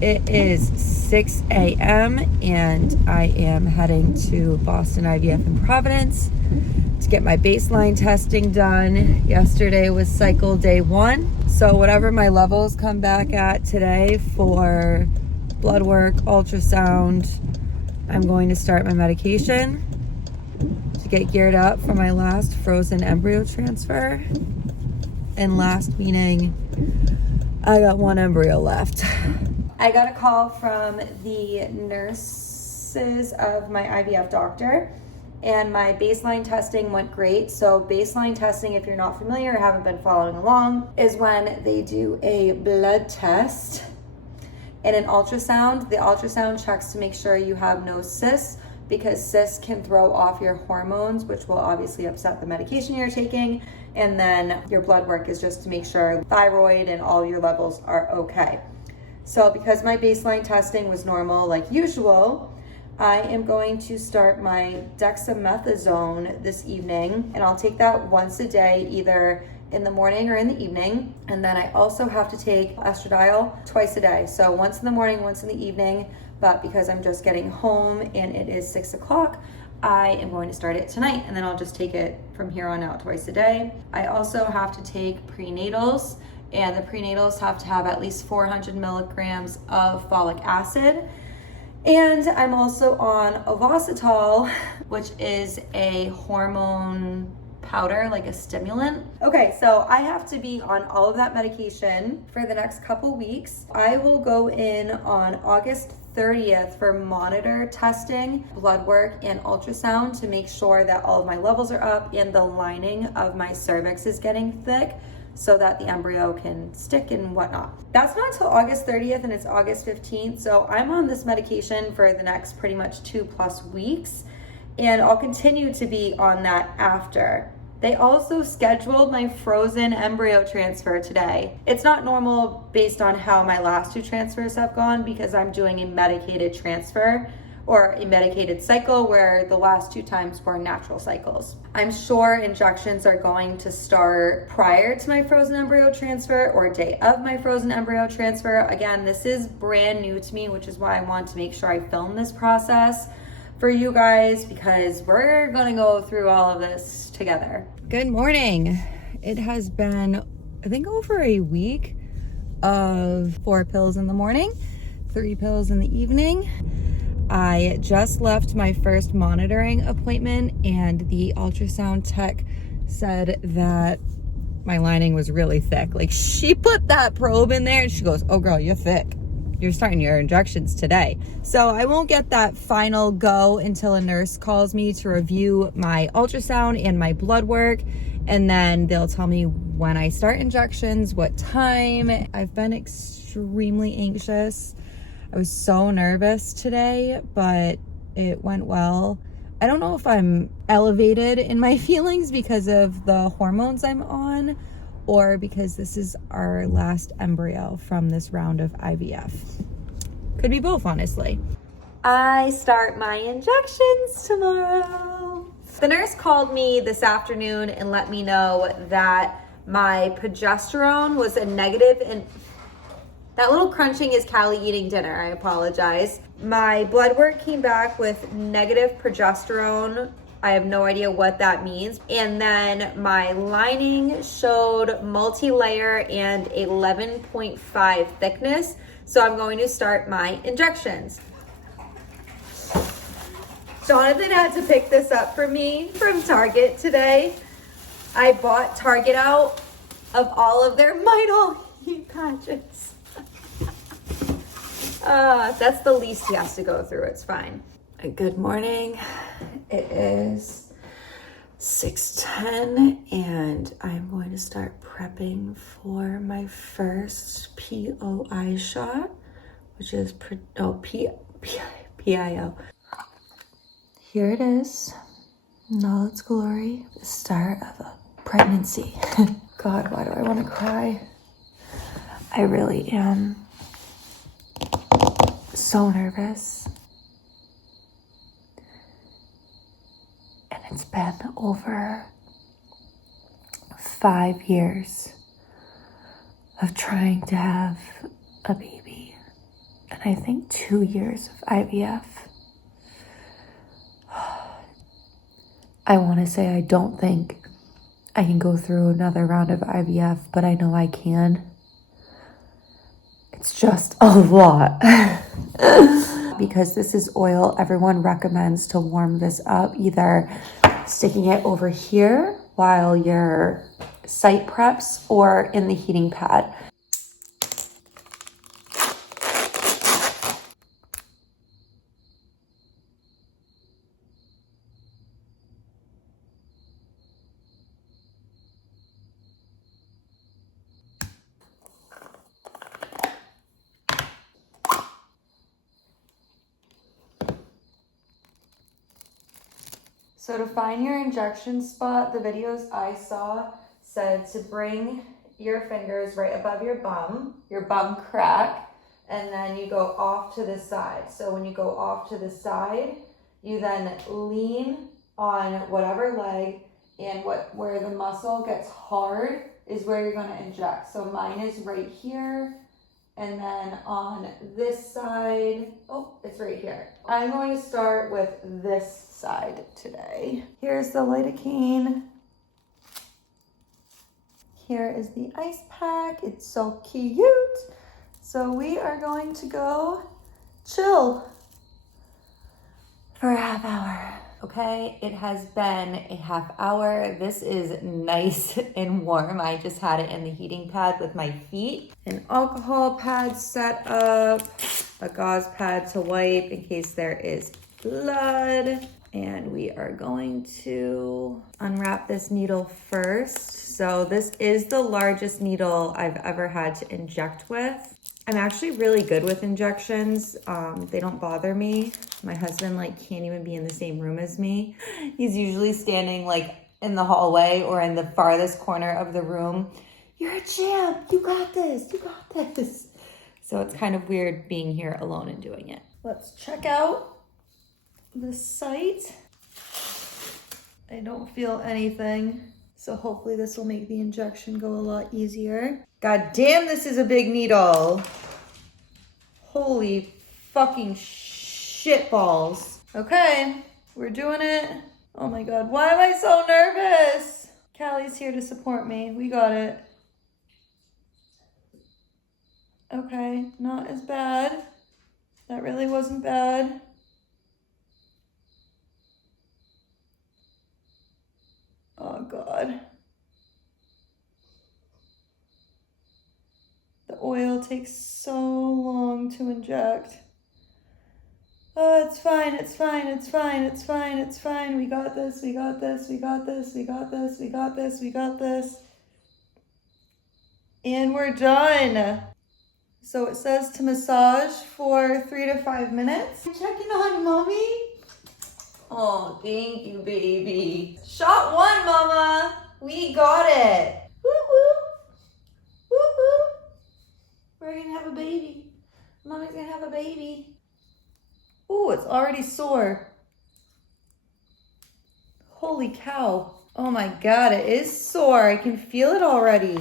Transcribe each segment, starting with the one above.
It is 6 a.m. and I am heading to Boston IVF in Providence to get my baseline testing done. Yesterday was cycle day 1. So whatever my levels come back at today for blood work, ultrasound, I'm going to start my medication to get geared up for my last frozen embryo transfer. And last meaning, I got 1 embryo left. I got a call from the nurses of my IVF doctor, and my baseline testing went great. So baseline testing, if you're not familiar or haven't been following along, is when they do a blood test and an ultrasound. The ultrasound checks to make sure you have no cysts, because cysts can throw off your hormones, which will obviously upset the medication you're taking. And then your blood work is just to make sure thyroid and all your levels are okay. So because my baseline testing was normal like usual, I am going to start my dexamethasone this evening, and I'll take that once a day, either in the morning or in the evening. And then I also have to take estradiol twice a day. So once in the morning, once in the evening, but because I'm just getting home and it is 6 o'clock, I am going to start it tonight, and then I'll just take it from here on out twice a day. I also have to take prenatals, and the prenatals have to have at least 400 milligrams of folic acid. And I'm also on ovasitol, which is a hormone powder, like a stimulant. Okay, so I have to be on all of that medication for the next couple weeks. I will go in on August 30th for monitor testing, blood work, and ultrasound to make sure that all of my levels are up and the lining of my cervix is getting thick, so that the embryo can stick and whatnot. That's not until August 30th, and it's August 15th. So I'm on this medication for the next pretty much 2+ weeks, and I'll continue to be on that after. They also scheduled my frozen embryo transfer today. It's not normal based on how my last 2 transfers have gone, because I'm doing a medicated transfer or a medicated cycle, where the last 2 times were natural cycles. I'm sure injections are going to start prior to my frozen embryo transfer or day of my frozen embryo transfer. Again, this is brand new to me, which is why I want to make sure I film this process for you guys, because we're gonna go through all of this together. Good morning. It has been, I think, over a week of 4 pills in the morning, 3 pills in the evening. I just left my first monitoring appointment, and the ultrasound tech said that my lining was really thick. Like, she put that probe in there and she goes, "Oh girl, you're thick. You're starting your injections today." So I won't get that final go until a nurse calls me to review my ultrasound and my blood work. And then they'll tell me when I start injections, what time. I've been extremely anxious. I was so nervous today, but it went well. I don't know if I'm elevated in my feelings because of the hormones I'm on, or because this is our last embryo from this round of IVF. Could be both, honestly. I start my injections tomorrow. The nurse called me this afternoon and let me know that my progesterone was a negative, and that little crunching is Callie eating dinner. I apologize. My blood work came back with negative progesterone. I have no idea what that means. And then my lining showed multi-layer and 11.5 thickness. So I'm going to start my injections. Jonathan had to pick this up for me from Target today. I bought Target out of all of their Might All Heat patches. That's the least he has to go through. It's fine. Good morning. It is 6:10, and I'm going to start prepping for my first POI shot, which is PIO. Here it is, in all its glory, the start of a pregnancy. God, why do I want to cry? I really am so nervous. And it's been over 5 years of trying to have a baby. and I think 2 years of IVF. I want to say I don't think I can go through another round of IVF, but I know I can. It's just a lot. Because this is oil, everyone recommends to warm this up, either sticking it over here while your site preps or in the heating pad. So to find your injection spot, the videos I saw said to bring your fingers right above your bum crack, and then you go off to the side. So when you go off to the side, you then lean on whatever leg, and where the muscle gets hard is where you're gonna inject. So mine is right here, and then on this side, oh, it's right here. I'm going to start with this side today. Here's the lidocaine. Here is the ice pack. It's so cute. So we are going to go chill for a half hour. Okay, it has been a half hour. This is nice and warm. I just had it in the heating pad with my feet. An alcohol pad set up, a gauze pad to wipe in case there is blood. And we are going to unwrap this needle first. So this is the largest needle I've ever had to inject with. I'm actually really good with injections. They don't bother me. My husband can't even be in the same room as me. He's usually standing in the hallway or in the farthest corner of the room. You're a champ, you got this, you got this. So it's kind of weird being here alone and doing it. Let's check out the site. I don't feel anything. So hopefully this will make the injection go a lot easier. God damn, this is a big needle. Holy fucking shit balls. Okay, we're doing it. Oh my God, why am I so nervous? Callie's here to support me. We got it. Okay, not as bad. That really wasn't bad. Oh God. The oil takes so long to inject. Oh, it's fine, it's fine, it's fine, it's fine, it's fine. We got this, we got this, we got this, we got this, we got this, we got this. And we're done. So it says to massage for 3 to 5 minutes. I'm checking on mommy. Oh, thank you, baby. Shot 1, mama. We got it. Woo-hoo. Woo-hoo. We're gonna have a baby. Mommy's gonna have a baby. Ooh, it's already sore. Holy cow. Oh my God, it is sore. I can feel it already.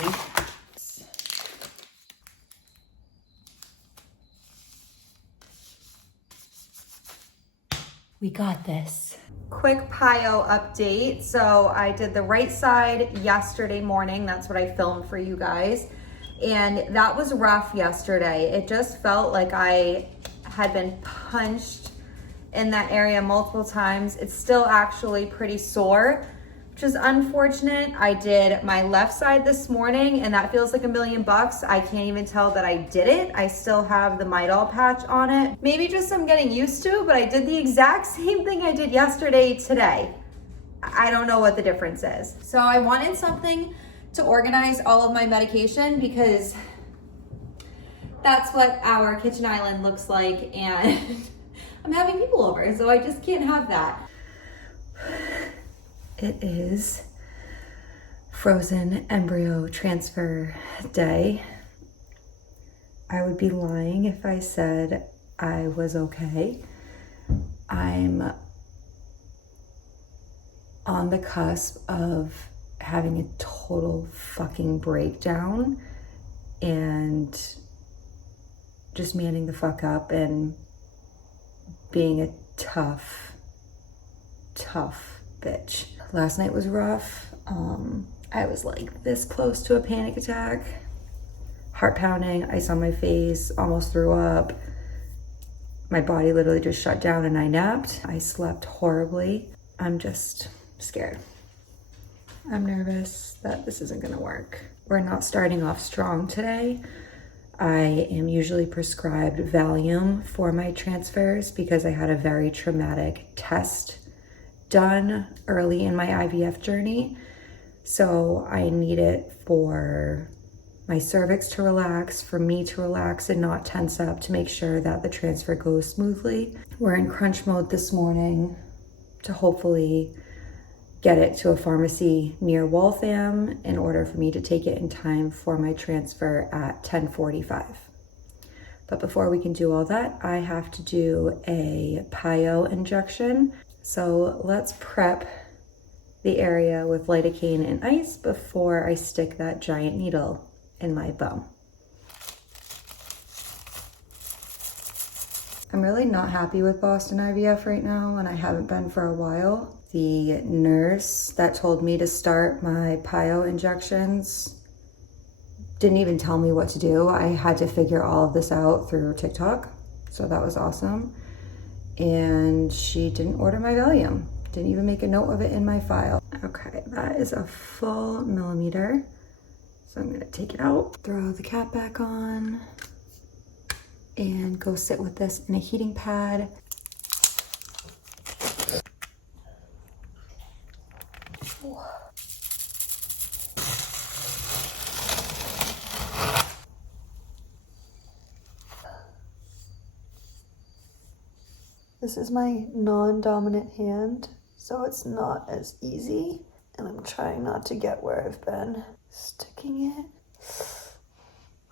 We got this. Quick Pio update. So I did the right side yesterday morning. That's what I filmed for you guys. And that was rough yesterday. It just felt like I had been punched in that area multiple times. It's still actually pretty sore, which is unfortunate. I did my left side this morning and that feels like $1,000,000. I can't even tell that I did it. I still have the Midol patch on it. Maybe just I'm getting used to, but I did the exact same thing I did yesterday today. I don't know what the difference is. So I wanted something to organize all of my medication because that's what our kitchen island looks like, and I'm having people over, so I just can't have that. It is frozen embryo transfer day. I would be lying if I said I was okay. I'm on the cusp of having a total fucking breakdown and just manning the fuck up and being a tough bitch. Last night was rough. I was like this close to a panic attack. Heart pounding, ice on my face, almost threw up. My body literally just shut down and I napped. I slept horribly. I'm just scared. I'm nervous that this isn't gonna work. We're not starting off strong today. I am usually prescribed Valium for my transfers because I had a very traumatic test done early in my IVF journey. So I need it for my cervix to relax, for me to relax and not tense up, to make sure that the transfer goes smoothly. We're in crunch mode this morning to hopefully get it to a pharmacy near Waltham in order for me to take it in time for my transfer at 10:45. But before we can do all that, I have to do a PIO injection. So let's prep the area with lidocaine and ice before I stick that giant needle in my bum. I'm really not happy with Boston IVF right now, and I haven't been for a while. The nurse that told me to start my PIO injections didn't even tell me what to do. I had to figure all of this out through TikTok, so that was awesome. And she didn't order my Valium. Didn't even make a note of it in my file. Okay, that is a full millimeter. So I'm gonna take it out, throw the cap back on, and go sit with this in a heating pad. This is my non-dominant hand, so it's not as easy, and I'm trying not to get where I've been sticking it.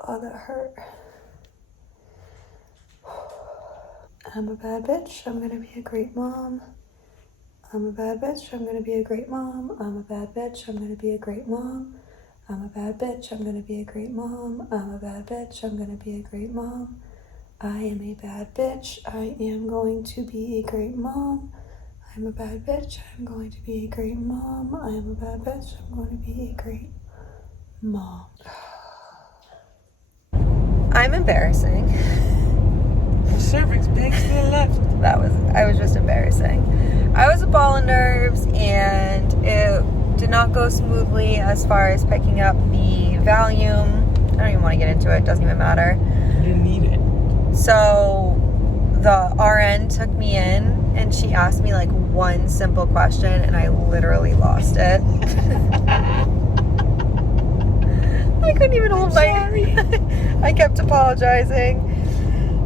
Oh, that hurt. I'm a bad bitch. I'm gonna be a great mom. I'm a bad bitch. I'm gonna be a great mom. I'm a bad bitch. I'm gonna be a great mom. I'm a bad bitch. I'm gonna be a great mom. I'm a bad bitch. I'm gonna be a great mom. I am a bad bitch. I am going to be a great mom. I'm a bad bitch. I'm going to be a great mom. I am a bad bitch. I'm going to be a great mom. I'm embarrassing. The cervix bangs to the left. I was just embarrassing. I was a ball of nerves and it did not go smoothly as far as picking up the Valium. I don't even want to get into it. It doesn't even matter. You didn't need it. So the RN took me in and she asked me like one simple question and I literally lost it. I couldn't even hold I kept apologizing.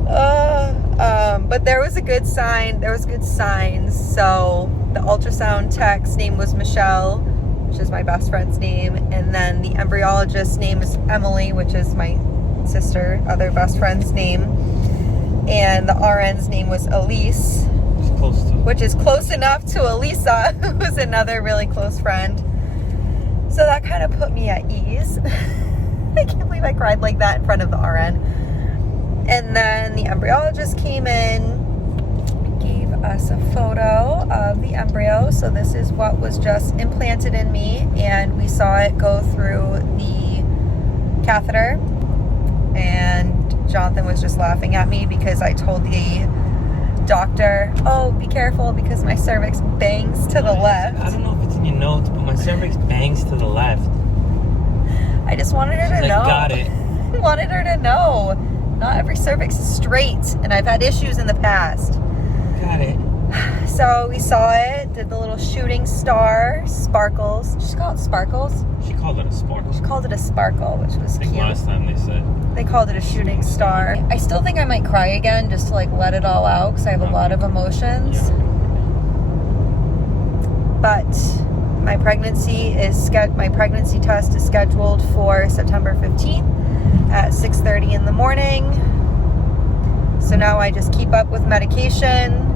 But there was a good sign. There was good signs. So the ultrasound tech's name was Michelle, which is my best friend's name. And then the embryologist's name is Emily, which is my sister, other best friend's name. And the RN's name was Elise, which is close enough to Elisa, who's another really close friend. So that kind of put me at ease. I can't believe I cried like that in front of the RN. And then the embryologist came in, gave us a photo of the embryo. So this is what was just implanted in me, and we saw it go through the catheter. And Jonathan was just laughing at me because I told the doctor, oh, be careful because my cervix bangs to the left. I don't know if it's in your notes, but my cervix bangs to the left. I just wanted her to know. Got it. I wanted her to know. Not every cervix is straight, and I've had issues in the past. Got it. So we saw it, did the little shooting star, sparkles. Did she call it sparkles? She called it a sparkle. She called it a sparkle, which was I think cute. last time they said. They called it a shooting star. I still think I might cry again just to like let it all out because I have a lot of emotions. Yeah. But my pregnancy test is scheduled for September 15th at 6:30 in the morning. So now I just keep up with medication,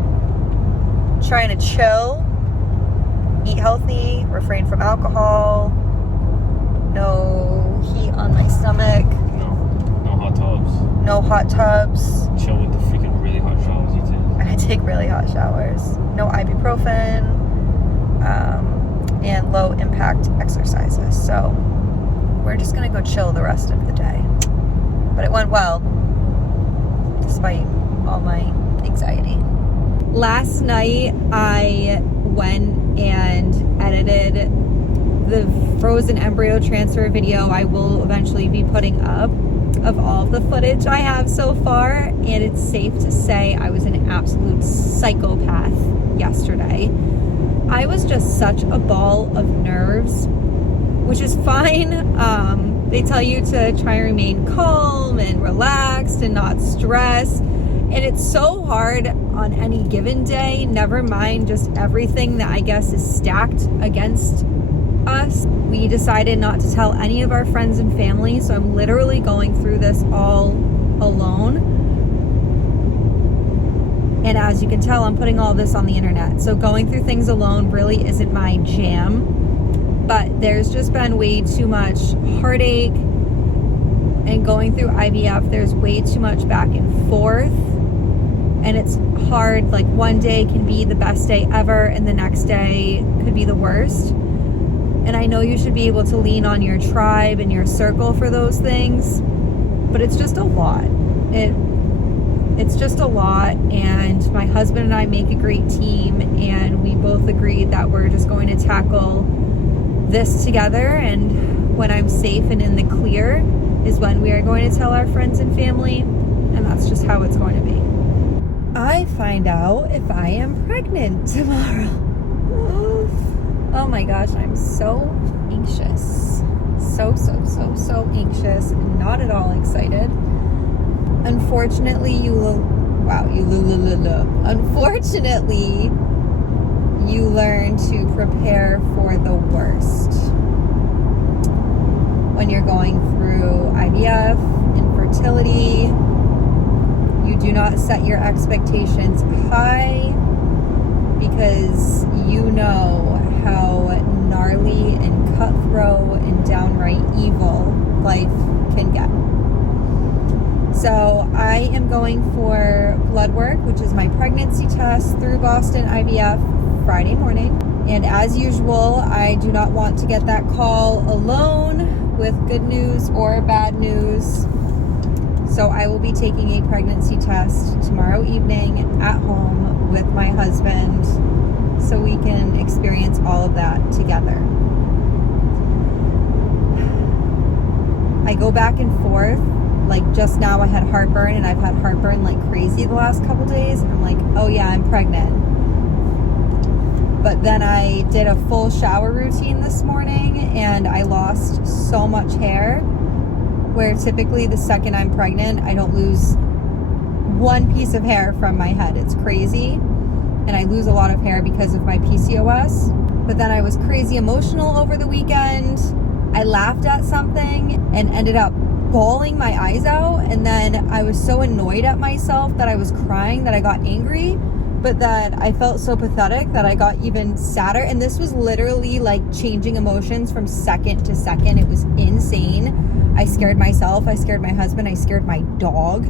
trying to chill, eat healthy, refrain from alcohol, no heat on my stomach. No hot tubs. No hot tubs. Chill with the freaking really hot showers you take. I take really hot showers. No ibuprofen. And low impact exercises. So we're just gonna go chill the rest of the day. But it went well, despite all my anxiety. Last night I went and edited the frozen embryo transfer video I will eventually be putting up of all of the footage I have so far, and it's safe to say I was an absolute psychopath yesterday. I was just such a ball of nerves, which is fine. They tell you to try and remain calm and relaxed and not stress. And it's so hard on any given day, never mind just everything that I guess is stacked against us. We decided not to tell any of our friends and family, so I'm literally going through this all alone. And as you can tell, I'm putting all this on the internet. So going through things alone really isn't my jam. But there's just been way too much heartache. And going through IVF, there's way too much back and forth. And it's hard. Like one day can be the best day ever, and the next day could be the worst. And I know you should be able to lean on your tribe and your circle for those things. But it's just a lot. It's just a lot, and my husband and I make a great team, and we both agreed that we're just going to tackle this together, and when I'm safe and in the clear is when we are going to tell our friends and family, and that's just how it's going to be. I find out if I am pregnant tomorrow. Oh my gosh, I'm so anxious. So anxious, and not at all excited. Unfortunately, unfortunately, you learn to prepare for the worst. When you're going through IVF, infertility, you do not set your expectations high, because you know how gnarly and cutthroat and downright evil life can get. So I am going for blood work, which is my pregnancy test through Boston IVF Friday morning. And as usual, I do not want to get that call alone with good news or bad news. So I will be taking a pregnancy test tomorrow evening at home with my husband, so we can experience all of that together. I go back and forth. Like just now I had heartburn, and I've had heartburn like crazy the last couple days. I'm like, oh yeah, I'm pregnant. But then I did a full shower routine this morning, and I lost so much hair, where typically the second I'm pregnant, I don't lose one piece of hair from my head. It's crazy. And I lose a lot of hair because of my PCOS. But then I was crazy emotional over the weekend. I laughed at something and ended up bawling my eyes out, and then I was so annoyed at myself that I was crying that I got angry, but that I felt so pathetic that I got even sadder. And this was literally like changing emotions from second to second. It was insane. I scared myself, I scared my husband, I scared my dog.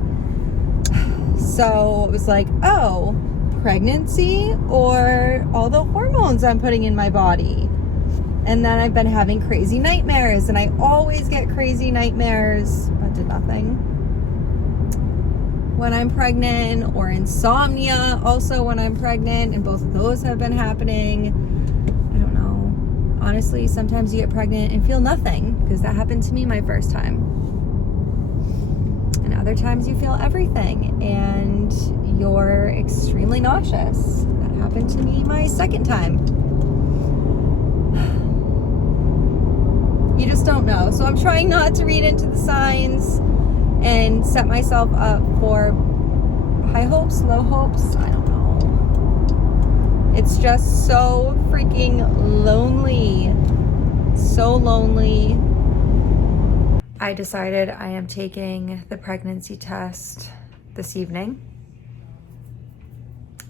So it was like, oh, pregnancy or all the hormones I'm putting in my body. And then I've been having crazy nightmares, and I always get crazy nightmares, but did nothing when I'm pregnant, or insomnia also when I'm pregnant, and both of those have been happening. I don't know. Honestly, sometimes you get pregnant and feel nothing, because that happened to me my first time. And other times you feel everything, and you're extremely nauseous. That happened to me my second time. You just don't know. So I'm trying not to read into the signs and set myself up for high hopes, low hopes. I don't know. It's just so freaking lonely. So lonely. I decided I am taking the pregnancy test this evening.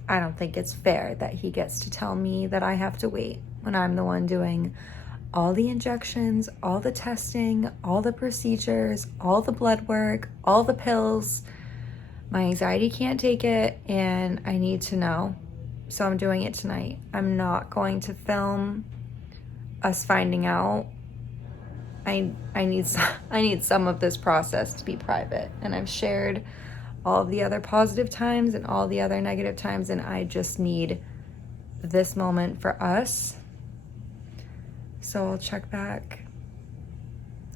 I don't think it's fair that he gets to tell me that I have to wait when I'm the one doing all the injections, all the testing, all the procedures, all the blood work, all the pills. My anxiety can't take it, and I need to know. So I'm doing it tonight. I'm not going to film us finding out. I need some of this process to be private, and I've shared all of the other positive times and all the other negative times, and I just need this moment for us. So I'll check back.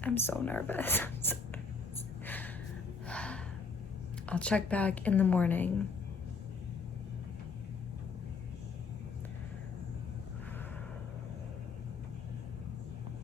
I'm so nervous. I'll check back in the morning